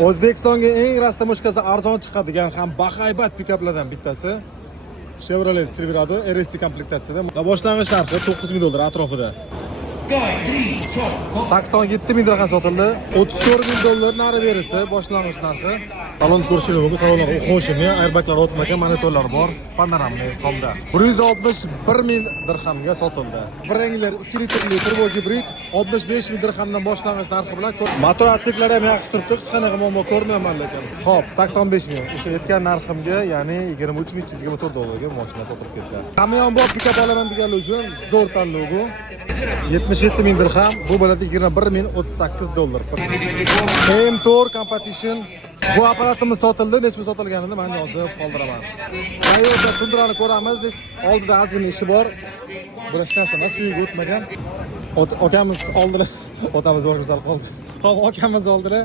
O'zbekistonga eng rastamoshkasi arzon chiqadigan ham bahaybat pikaplardan bittasi Chevrolet Silverado RST komplektatsiyada. Boshlang'ich narxi $9,000 atrofida. 87,000 dirham sotildi. $34,000 nari berisi boshlang'ich narxi. Salon ko'rishingiz mumkin. Salonlar qo'shimli, airbaglar o'tmagan, monitorlar bor, panoramli tomda. 161,000 dirhamga sotildi. Brangler 2 litrli turbo gibrid 65,000 dirhamdan boshlang'ich narxi bilan motor atseklari ham yaxshi turibdi. Hech qanaqa muammo ko'rmayman lekin. Xo'p, 85,000. O'sha aytgan narximga, ya'ni $23,224 ga mashina sotib ketgan. Kamyon bor pikap olaman deganlar uchun zo'r tanlov bu. 77,000 dirham, bu bo'ladi $21,038. M-Tour Competition. Bu apparatimiz sotildi, nechta sotilganini men yozib qoldiraman. Toyota Tundrani ko'ramiz, oldida ozgina ishi bor. Bu hech narsa nasib o'tmagan. Otamiz oldida, otamiz o'rnimizda qoldi. Xo'p, akamiz oldida